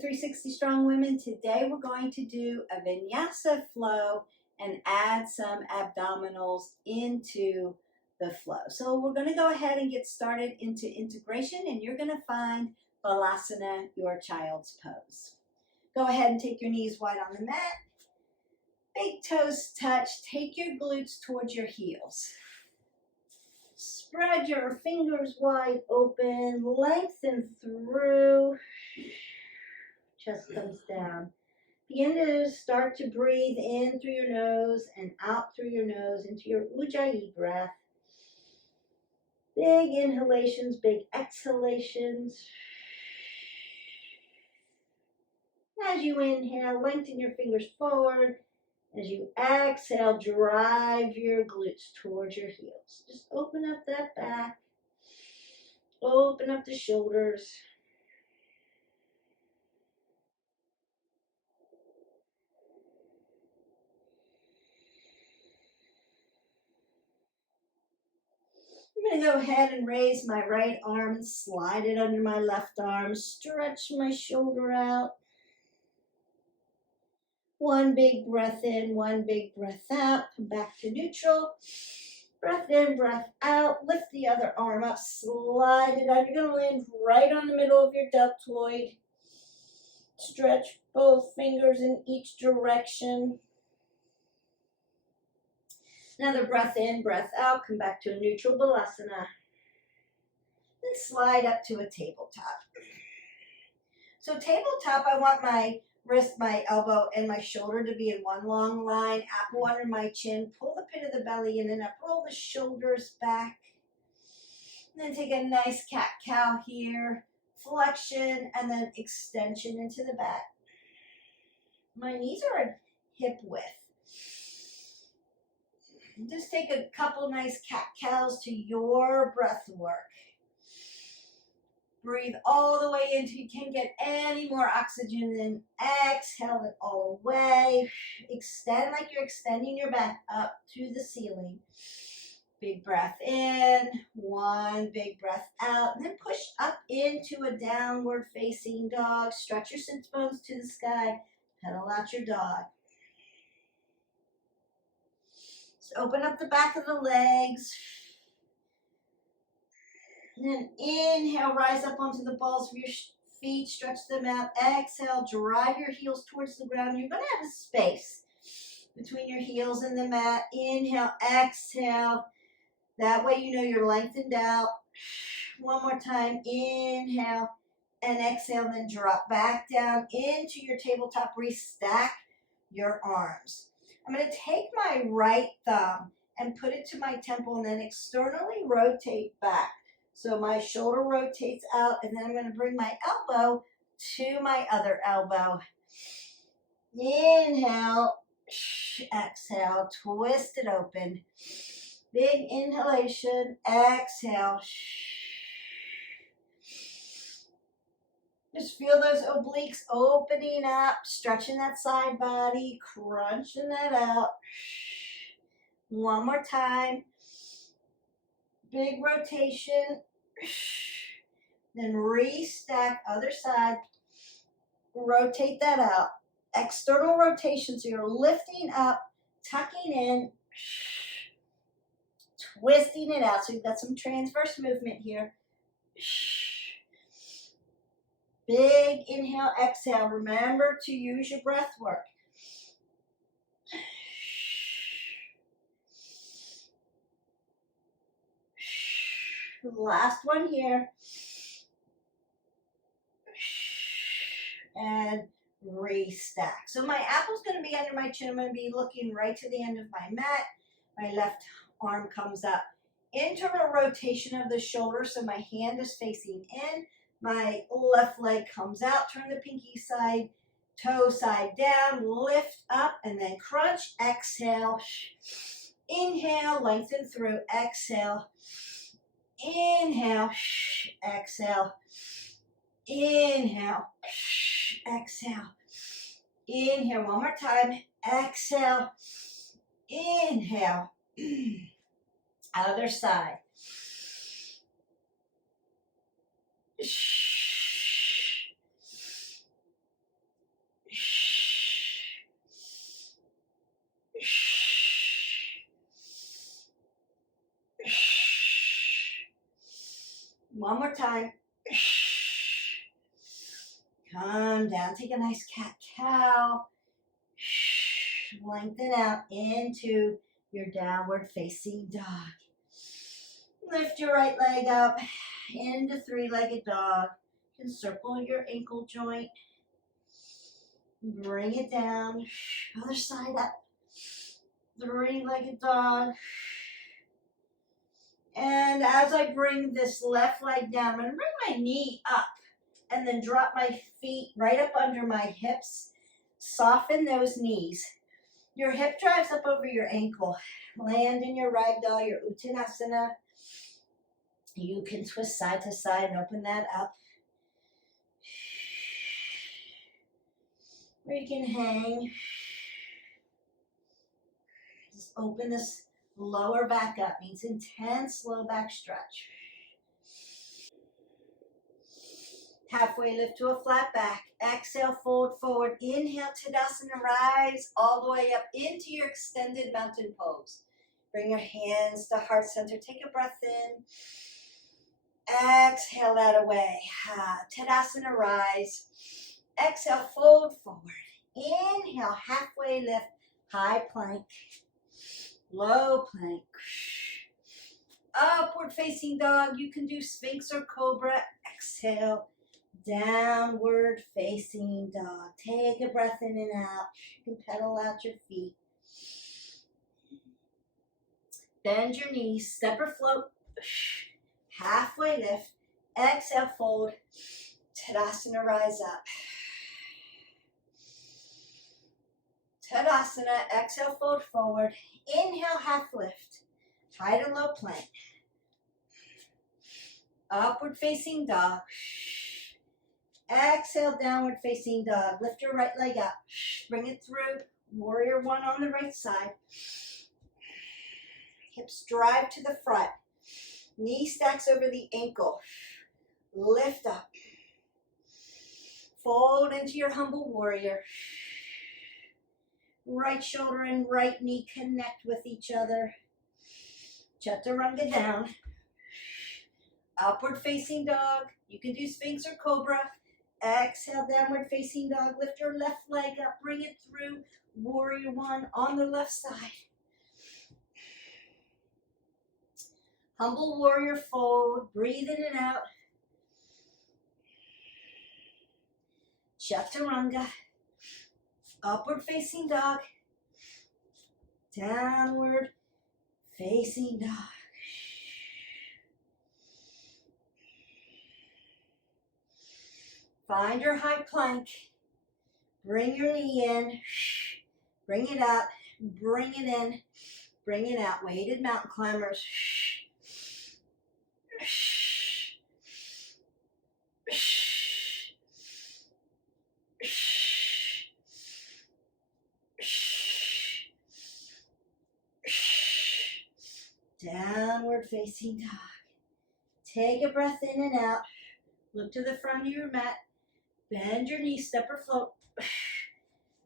360 Strong Women. Today we're going to do a Vinyasa flow and add some abdominals into the flow. So we're going to go ahead and get started into integration, and you're going to find Balasana, your child's pose. Go ahead and take your knees wide on the mat. Big toes touch. Take your glutes towards your heels. Spread your fingers wide open. Lengthen through. Chest comes down. Begin to start to breathe in through your nose and out through your nose into your Ujjayi breath. Big inhalations, big exhalations. As you inhale, lengthen your fingers forward. As you exhale, drive your glutes towards your heels. Just open up that back. Open up the shoulders. I'm going to go ahead and raise my right arm and slide it under my left arm. Stretch my shoulder out. One big breath in, one big breath out. Come back to neutral. Breath in, breath out. Lift the other arm up. Slide it out. You're going to land right on the middle of your deltoid. Stretch both fingers in each direction. Another breath in, breath out. Come back to a neutral Balasana. Then slide up to a tabletop. So tabletop, I want my wrist, my elbow, and my shoulder to be in one long line. Apple under my chin. Pull the pit of the belly in and up. Roll the shoulders back. And then take a nice cat-cow here. Flexion and then extension into the back. My knees are at hip width. Just take a couple nice cat-cows to your breath work. Breathe all the way in until you can't get any more oxygen. Then exhale it all away. Extend like you're extending your back up to the ceiling. Big breath in. One big breath out. And then push up into a downward facing dog. Stretch your sit bones to the sky. Pedal out your dog. Open up the back of the legs. And then inhale, rise up onto the balls of your feet, stretch them out. Exhale, drive your heels towards the ground. You're going to have a space between your heels and the mat. Inhale, exhale. That way you know you're lengthened out. One more time. Inhale and exhale, then drop back down into your tabletop. Restack your arms. I'm going to take my right thumb and put it to my temple and then externally rotate back. So my shoulder rotates out, and then I'm going to bring my elbow to my other elbow. Inhale, exhale, twist it open. Big inhalation, exhale. Just feel those obliques opening up, stretching that side body, crunching that out. One more time. Big rotation. Then restack other side. Rotate that out. External rotation, so you're lifting up, tucking in, twisting it out. So you've got some transverse movement here. Big inhale, exhale. Remember to use your breath work. Last one here. And restack. So my apple's going to be under my chin. I'm going to be looking right to the end of my mat. My left arm comes up. Internal rotation of the shoulder, so my hand is facing in. My left leg comes out. Turn the pinky side, toe side down. Lift up and then crunch. Exhale. Inhale, lengthen through. Exhale. Inhale, exhale, inhale, exhale, inhale, one more time, exhale, inhale, other side, One more time. Come down. Take a nice cat-cow. Lengthen out into your downward facing dog. Lift your right leg up into three-legged dog. Encircle your ankle joint. Bring it down. Other side up. Three-legged dog. And as I bring this left leg down, I'm going to bring my knee up and then drop my feet right up under my hips. Soften those knees. Your hip drives up over your ankle. Land in your ragdoll, your uttanasana. You can twist side to side and open that up. Or you can hang. Just open this lower back up. Means intense low back stretch. Halfway lift to a flat back. Exhale, fold forward. Inhale, Tadasana, rise all the way up into your extended mountain pose. Bring your hands to heart center. Take a breath in. Exhale that away. Tadasana, rise. Exhale, fold forward. Inhale, halfway lift. High plank. Low plank. Upward facing dog. You can do Sphinx or Cobra. Exhale. Downward facing dog. Take a breath in and out. You can pedal out your feet. Bend your knees. Step or float. Halfway lift. Exhale, fold. Tadasana, rise up. Tadasana, exhale, fold forward. Inhale, half lift. High to low plank. Upward facing dog. Exhale, downward facing dog. Lift your right leg up. Bring it through. Warrior one on the right side. Hips drive to the front. Knee stacks over the ankle. Lift up. Fold into your humble warrior. Right shoulder and right knee connect with each other. Chaturanga down. Upward facing dog. You can do Sphinx or Cobra. Exhale, downward facing dog. Lift your left leg up. Bring it through. Warrior one on the left side. Humble warrior fold. Breathe in and out. Chaturanga. Upward facing dog. Downward facing dog. Find your high plank. Bring your knee in. Bring it up. Bring it in. Bring it out. Weighted mountain climbers. Downward facing dog. Take a breath in and out. Look to the front of your mat. Bend your knees, step or float.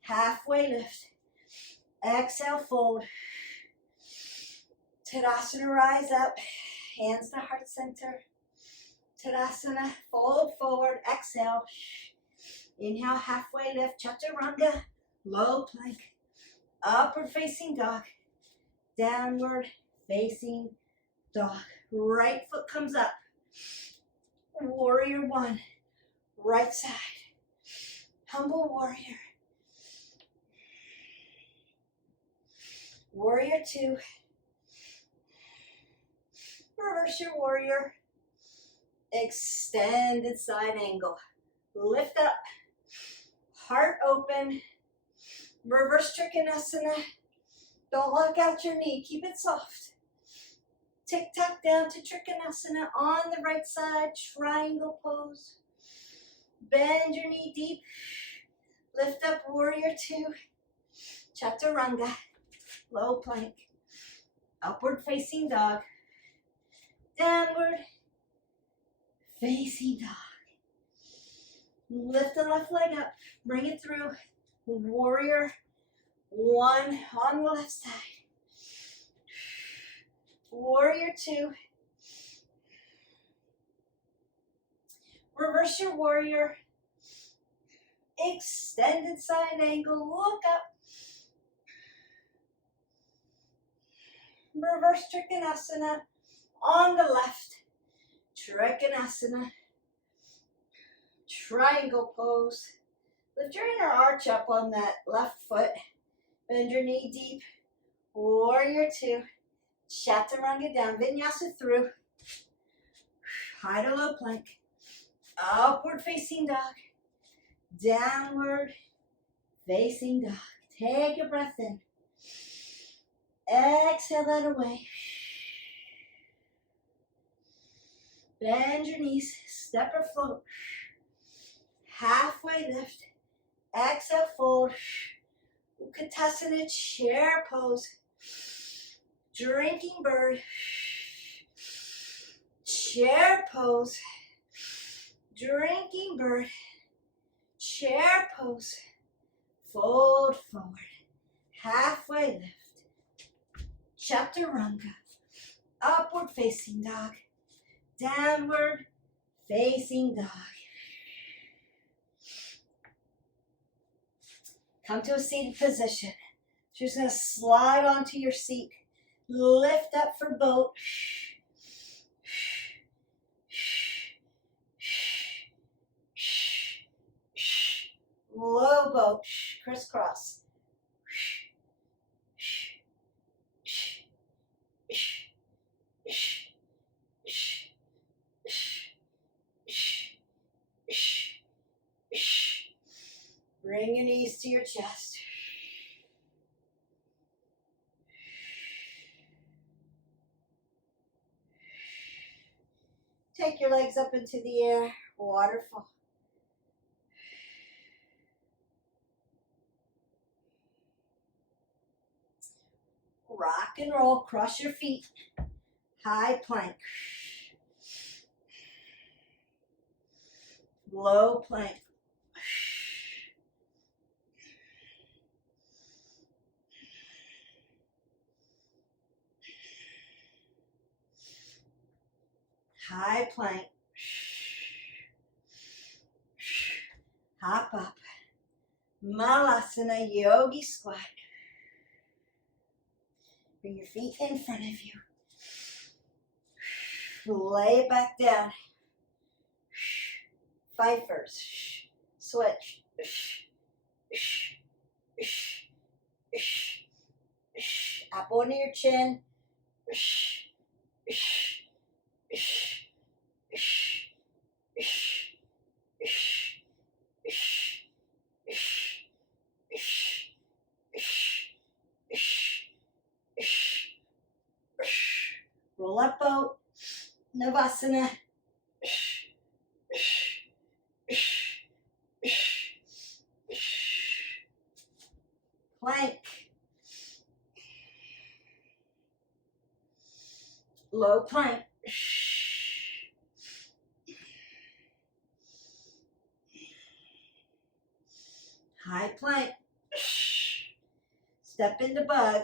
Halfway lift. Exhale, fold. Tadasana, rise up. Hands to heart center. Tadasana, fold forward. Exhale. Inhale, halfway lift. Chaturanga. Low plank. Upward facing dog. Downward facing dog. Right foot comes up. Warrior one. Right side. Humble warrior. Warrior two. Reverse your warrior. Extended side angle. Lift up. Heart open. Reverse Trikonasana. Don't lock out your knee. Keep it soft. Tick-tock down to Trikonasana on the right side. Triangle pose. Bend your knee deep. Lift up warrior two. Chaturanga. Low plank. Upward facing dog. Downward facing dog. Lift the left leg up. Bring it through. Warrior one on the left side. Warrior two. Reverse your warrior. Extended side angle. Look up. Reverse Trikonasana on the left. Trikonasana. Triangle pose. Lift your inner arch up on that left foot. Bend your knee deep. Warrior two. Chaturanga down. Vinyasa through. High to low plank. Upward facing dog. Downward facing dog. Take a breath in. Exhale that away. Bend your knees. Step or float. Halfway lift. Exhale, fold. Utkatasana, chair pose. Drinking bird. Chair pose. Drinking bird. Chair pose. Fold forward. Halfway lift. Chaturanga. Upward facing dog. Downward facing dog. Come to a seated position. So you're just going to slide onto your seat. Lift up for boat. Low boat. Crisscross. Bring your knees to your chest. Take your legs up into the air. Waterfall. Rock and roll. Cross your feet. High plank. Low plank. High plank. Hop up. Malasana, yogi squat. Bring your feet in front of you. Lay it back down. Fifers. Switch. Up onto your chin. Roll up boat. Navasana. Plank. Low plank. High plank. Step into bug.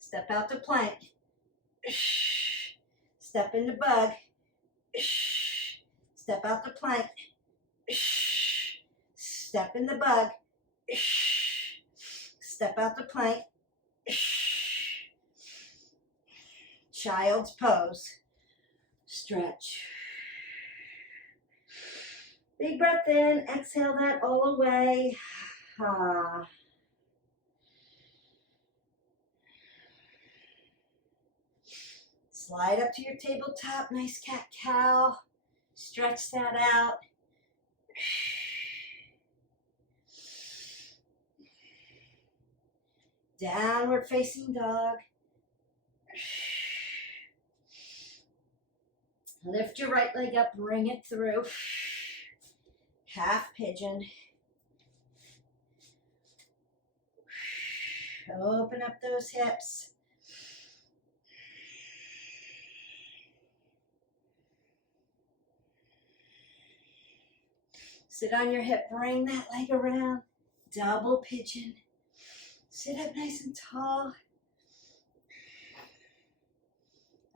Step out to plank. Step into bug. Step out to plank. Step in the bug. Step out to plank. Child's pose. Stretch. Big breath in. Exhale that all away. Slide up to your tabletop. Nice cat-cow. Stretch that out. Downward facing dog. Lift your right leg up, bring it through. Half pigeon. Open up those hips. Sit on your hip, bring that leg around. Double pigeon. Sit up nice and tall.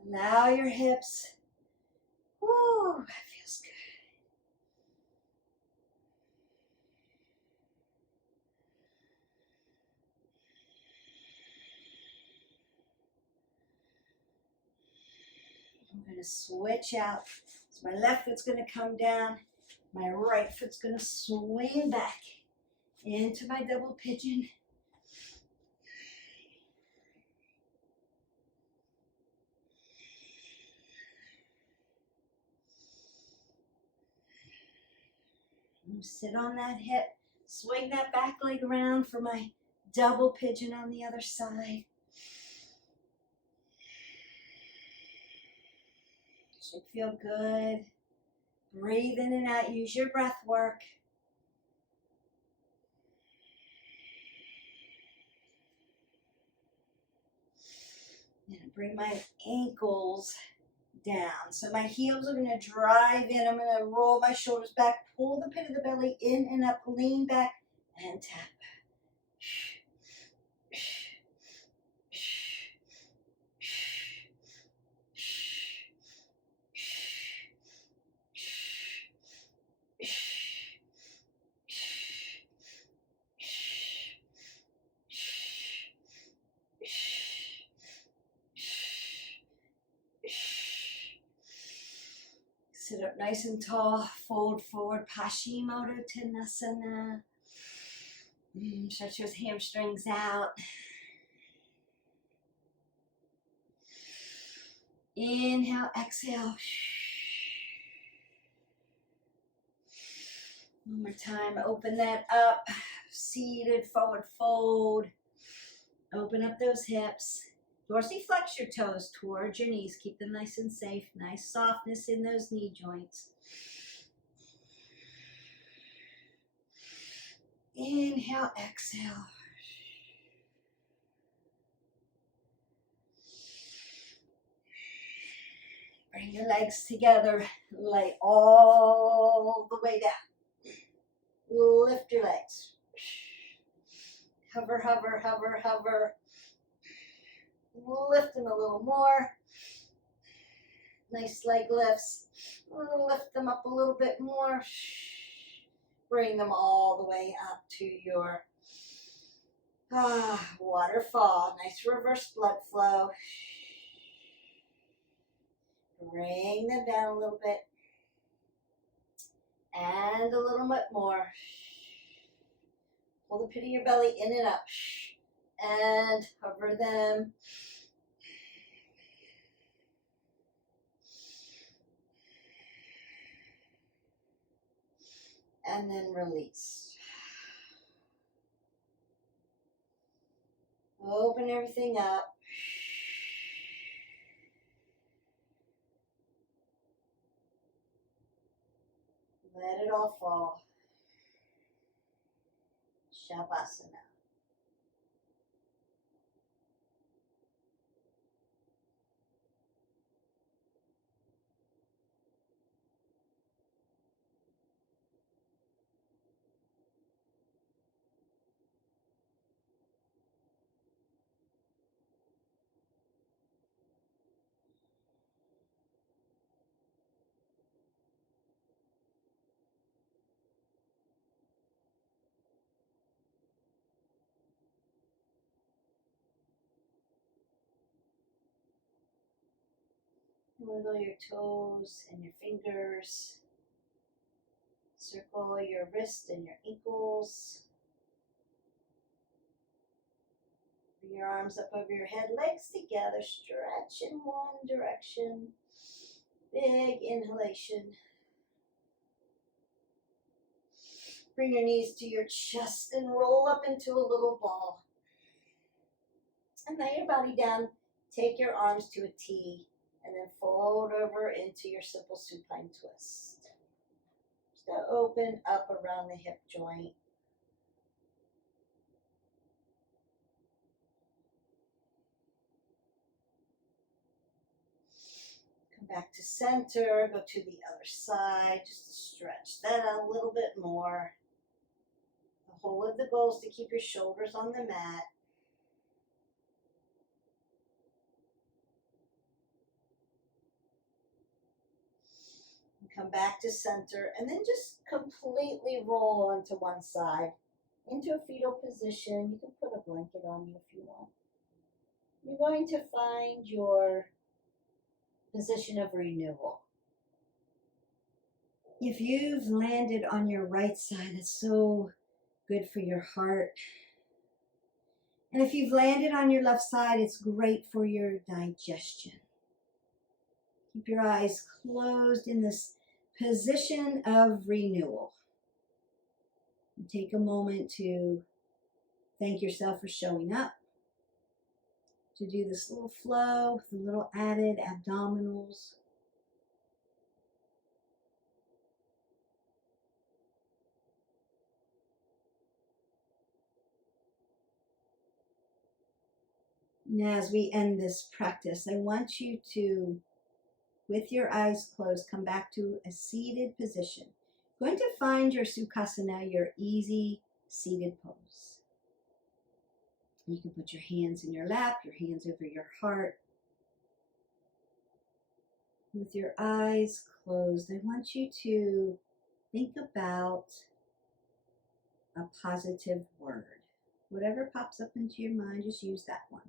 Allow your hips. Woo, that feels good. I'm going to switch out. So my left foot's going to come down. My right foot's going to swing back into my double pigeon. Sit on that hip, swing that back leg around for my double pigeon on the other side. Should feel good. Breathe in and out, use your breath work. And bring my ankles down. So my heels are going to drive in. I'm going to roll my shoulders back, pull the pit of the belly in and up, lean back, and tap. Sit up nice and tall, fold forward, Paschimottanasana. Stretch those hamstrings out. Inhale, exhale. One more time, open that up. Seated, forward fold. Open up those hips. Dorsiflex your toes towards your knees. Keep them nice and safe. Nice softness in those knee joints. Inhale, exhale. Bring your legs together. Lay all the way down. Lift your legs. Hover, hover, hover, hover. Lift them a little more. Nice leg lifts. Lift them up a little bit more. Bring them all the way up to your waterfall. Nice reverse blood flow. Bring them down a little bit. And a little bit more. Pull the pit of your belly in and up. And hover them. And then release. Open everything up. Let it all fall. Shavasana. Wiggle your toes and your fingers. Circle your wrists and your ankles. Bring your arms up over your head, legs together. Stretch in one direction. Big inhalation. Bring your knees to your chest and roll up into a little ball. And lay your body down. Take your arms to a T. And then fold over into your simple supine twist. Just go open up around the hip joint. Come back to center, go to the other side, just stretch that out a little bit more. The whole of the goal is to keep your shoulders on the mat. Come back to center and then just completely roll onto one side into a fetal position. You can put a blanket on you if you want. You're going to find your position of renewal. If you've landed on your right side, that's so good for your heart. And if you've landed on your left side, it's great for your digestion. Keep your eyes closed in this position of renewal. And take a moment to thank yourself for showing up, to do this little flow, the little added abdominals. Now, as we end this practice, I want you to, with your eyes closed, come back to a seated position. Going to find your Sukhasana, your easy seated pose. You can put your hands in your lap, your hands over your heart. With your eyes closed, I want you to think about a positive word. Whatever pops up into your mind, just use that one.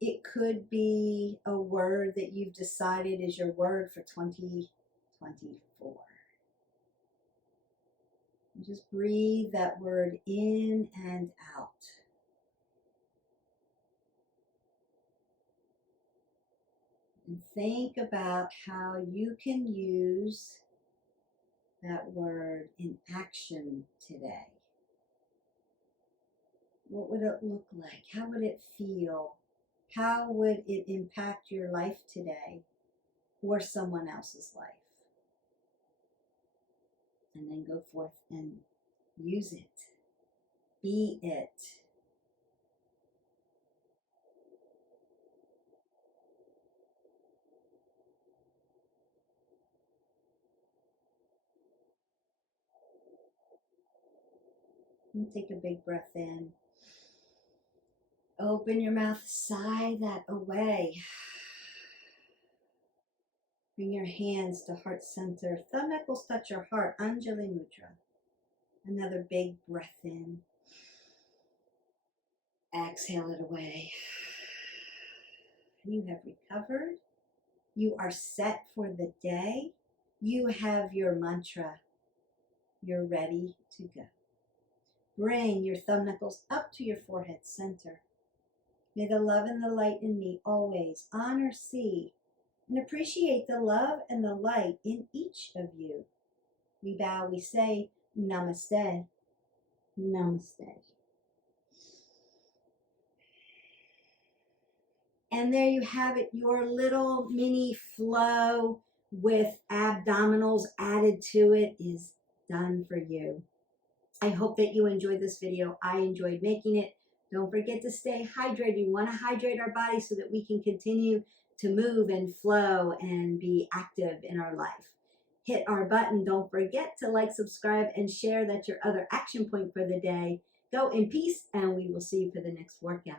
It could be a word that you've decided is your word for 2024. Just breathe that word in and out. And think about how you can use that word in action today. What would it look like? How would it feel? How would it impact your life today or someone else's life? And then go forth and use it. Be it. And take a big breath in. Open your mouth, sigh that away. Bring your hands to heart center. Thumb knuckles touch your heart, Anjali Mudra. Another big breath in. Exhale it away. You have recovered. You are set for the day. You have your mantra. You're ready to go. Bring your thumb knuckles up to your forehead center. May the love and the light in me always honor, see, and appreciate the love and the light in each of you. We bow, we say, Namaste. Namaste. And there you have it, your little mini flow with abdominals added to it is done for you. I hope that you enjoyed this video. I enjoyed making it. Don't forget to stay hydrated. We want to hydrate our body so that we can continue to move and flow and be active in our life. Hit our button. Don't forget to like, subscribe, and share. That's your other action point for the day. Go in peace, and we will see you for the next workout.